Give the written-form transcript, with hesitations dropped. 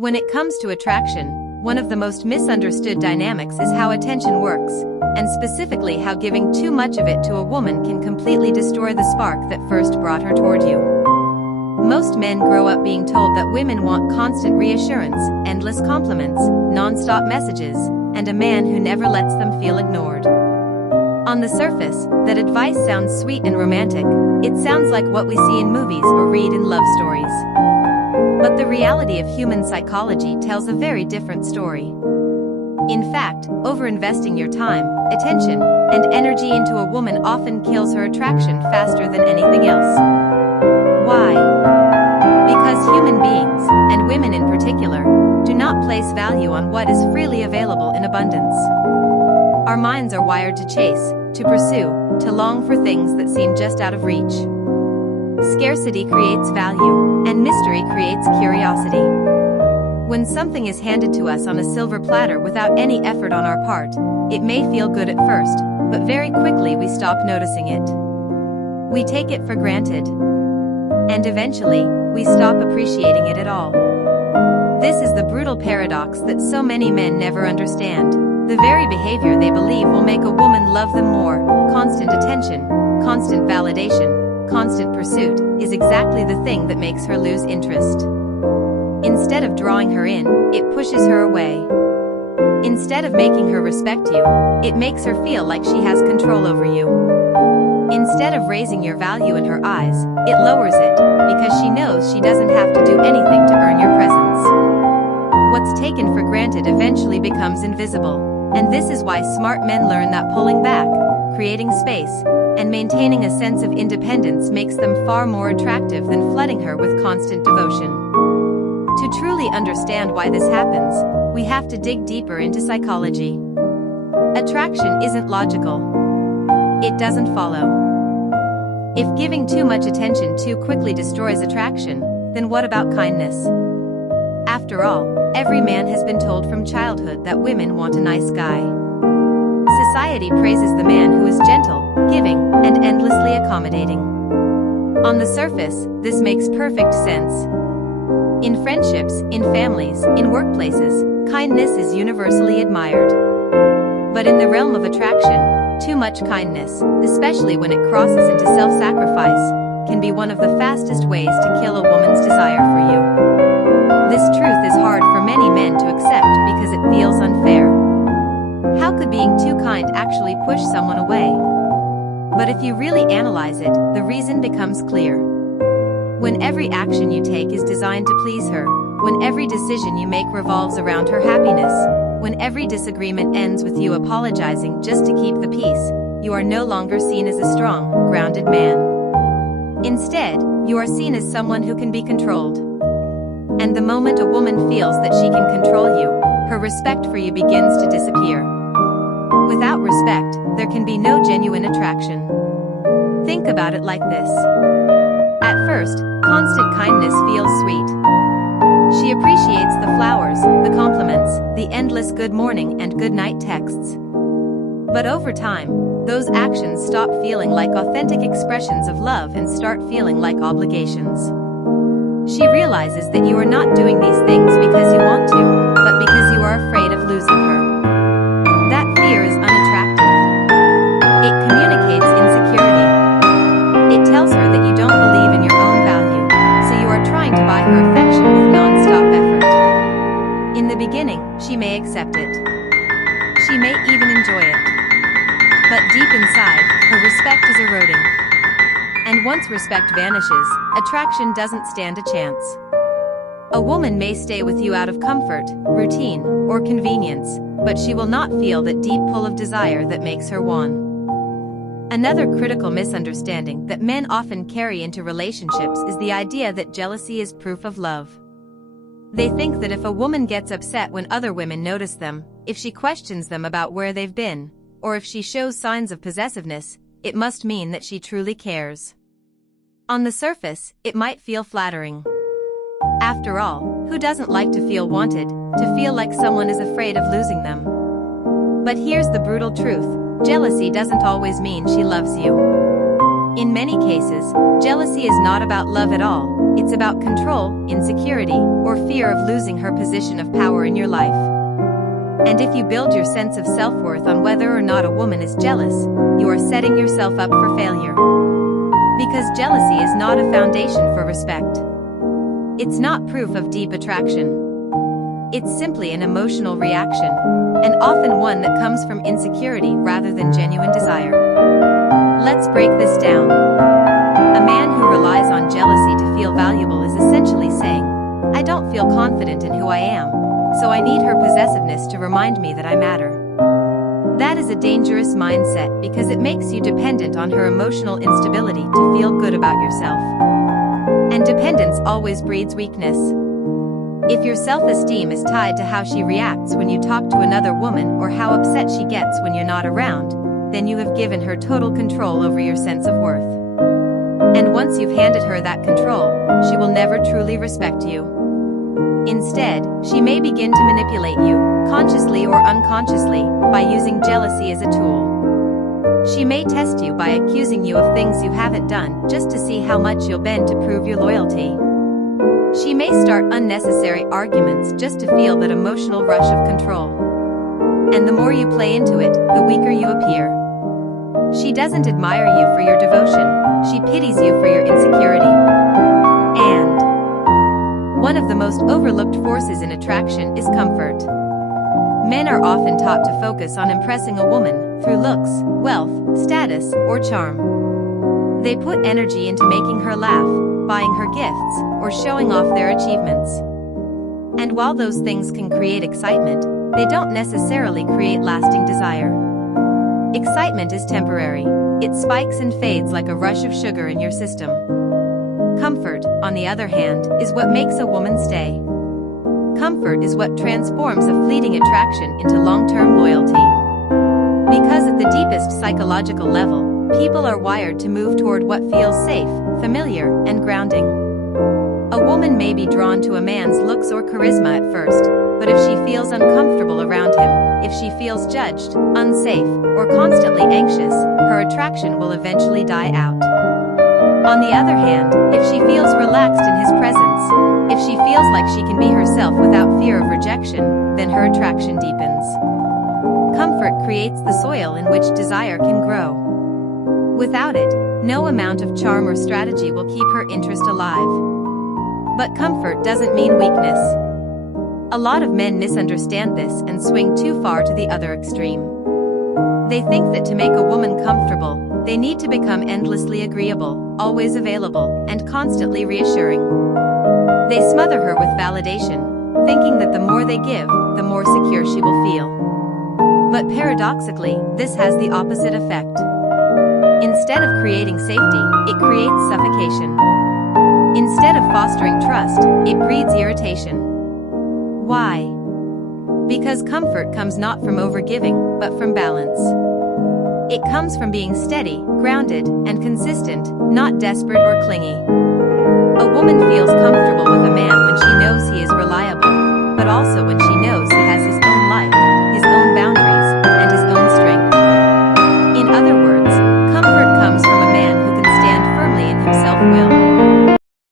When it comes to attraction, one of the most misunderstood dynamics is how attention works, and specifically how giving too much of it to a woman can completely destroy the spark that first brought her toward you. Most men grow up being told that women want constant reassurance, endless compliments, non-stop messages, and a man who never lets them feel ignored. On the surface, that advice sounds sweet and romantic. It sounds like what we see in movies or read in love stories. But the reality of human psychology tells a very different story. In fact, overinvesting your time, attention, and energy into a woman often kills her attraction faster than anything else. Why? Because human beings, and women in particular, do not place value on what is freely available in abundance. Our minds are wired to chase, to pursue, to long for things that seem just out of reach. Scarcity creates value, and mystery creates curiosity. When something is handed to us on a silver platter without any effort on our part, it may feel good at first, but very quickly we stop noticing it. We take it for granted. And eventually, we stop appreciating it at all. This is the brutal paradox that so many men never understand. The very behavior they believe will make a woman love them more, constant attention, constant validation, constant pursuit, is exactly the thing that makes her lose interest. Instead of drawing her in, it pushes her away. Instead of making her respect you, it makes her feel like she has control over you. Instead of raising your value in her eyes, it lowers it, because she knows she doesn't have to do anything to earn your presence. What's taken for granted eventually becomes invisible, and this is why smart men learn that pulling back, creating space, and maintaining a sense of independence makes them far more attractive than flooding her with constant devotion. To truly understand why this happens, we have to dig deeper into psychology. Attraction isn't logical. It doesn't follow. If giving too much attention too quickly destroys attraction, then what about kindness? After all, every man has been told from childhood that women want a nice guy. Society praises the man who is gentle, giving, and endlessly accommodating. On the surface, this makes perfect sense. In friendships, in families, in workplaces, kindness is universally admired. But in the realm of attraction, too much kindness, especially when it crosses into self-sacrifice, can be one of the fastest ways to kill a woman's desire for you. This truth is hard for many men to accept because it feels unfair. How could being too kind actually push someone away? But if you really analyze it, the reason becomes clear. When every action you take is designed to please her, when every decision you make revolves around her happiness, when every disagreement ends with you apologizing just to keep the peace, you are no longer seen as a strong, grounded man. Instead, you are seen as someone who can be controlled. And the moment a woman feels that she can control you, her respect for you begins to disappear. Without respect, there can be no genuine attraction. Think about it like this. At first, constant kindness feels sweet. She appreciates the flowers, the compliments, the endless good morning and good night texts. But over time, those actions stop feeling like authentic expressions of love and start feeling like obligations. She realizes that you are not doing these things because you want to, but because you are afraid of losing her. That fear is unattractive. It communicates insecurity. It tells her that you don't believe in your own value, so you are trying to buy her affection with non-stop effort. In the beginning, she may accept it. She may even enjoy it. But deep inside, her respect is eroding. And once respect vanishes, attraction doesn't stand a chance. A woman may stay with you out of comfort, routine, or convenience, but she will not feel that deep pull of desire that makes her won. Another critical misunderstanding that men often carry into relationships is the idea that jealousy is proof of love. They think that if a woman gets upset when other women notice them, if she questions them about where they've been, or if she shows signs of possessiveness, it must mean that she truly cares. On the surface, it might feel flattering. After all, who doesn't like to feel wanted, to feel like someone is afraid of losing them? But here's the brutal truth. Jealousy doesn't always mean she loves you. In many cases, jealousy is not about love at all, it's about control, insecurity, or fear of losing her position of power in your life. And if you build your sense of self-worth on whether or not a woman is jealous, you are setting yourself up for failure. Because jealousy is not a foundation for respect. It's not proof of deep attraction. It's simply an emotional reaction, and often one that comes from insecurity rather than genuine desire. Let's break this down. A man who relies on jealousy to feel valuable is essentially saying, "I don't feel confident in who I am, so I need her possessiveness to remind me that I matter." That is a dangerous mindset because it makes you dependent on her emotional instability to feel good about yourself. And dependence always breeds weakness. If your self-esteem is tied to how she reacts when you talk to another woman or how upset she gets when you're not around, then you have given her total control over your sense of worth. And once you've handed her that control, she will never truly respect you. Instead, she may begin to manipulate you, consciously or unconsciously, by using jealousy as a tool. She may test you by accusing you of things you haven't done just to see how much you'll bend to prove your loyalty. She may start unnecessary arguments just to feel that emotional rush of control. And the more you play into it, the weaker you appear. She doesn't admire you for your devotion, she pities you for your insecurity. And one of the most overlooked forces in attraction is comfort. Men are often taught to focus on impressing a woman through looks, wealth, status, or charm. They put energy into making her laugh, buying her gifts, or showing off their achievements. And while those things can create excitement, they don't necessarily create lasting desire. Excitement is temporary. It spikes and fades like a rush of sugar in your system. Comfort, on the other hand, is what makes a woman stay. Comfort is what transforms a fleeting attraction into long-term loyalty. Because at the deepest psychological level, people are wired to move toward what feels safe, familiar, and grounding. A woman may be drawn to a man's looks or charisma at first, but if she feels uncomfortable around him, if she feels judged, unsafe, or constantly anxious, her attraction will eventually die out. On the other hand, if she feels relaxed in his presence, if she feels like she can be herself without fear of rejection, then her attraction deepens. Comfort creates the soil in which desire can grow. Without it, no amount of charm or strategy will keep her interest alive. But comfort doesn't mean weakness. A lot of men misunderstand this and swing too far to the other extreme. They think that to make a woman comfortable, they need to become endlessly agreeable, always available, and constantly reassuring. They smother her with validation, thinking that the more they give, the more secure she will feel. But paradoxically, this has the opposite effect. Instead of creating safety, it creates suffocation. Instead of fostering trust, it breeds irritation. Why? Because comfort comes not from overgiving, but from balance. It comes from being steady, grounded, and consistent, not desperate or clingy. A woman feels comfortable with a man when she knows he is reliable, but also when she knows he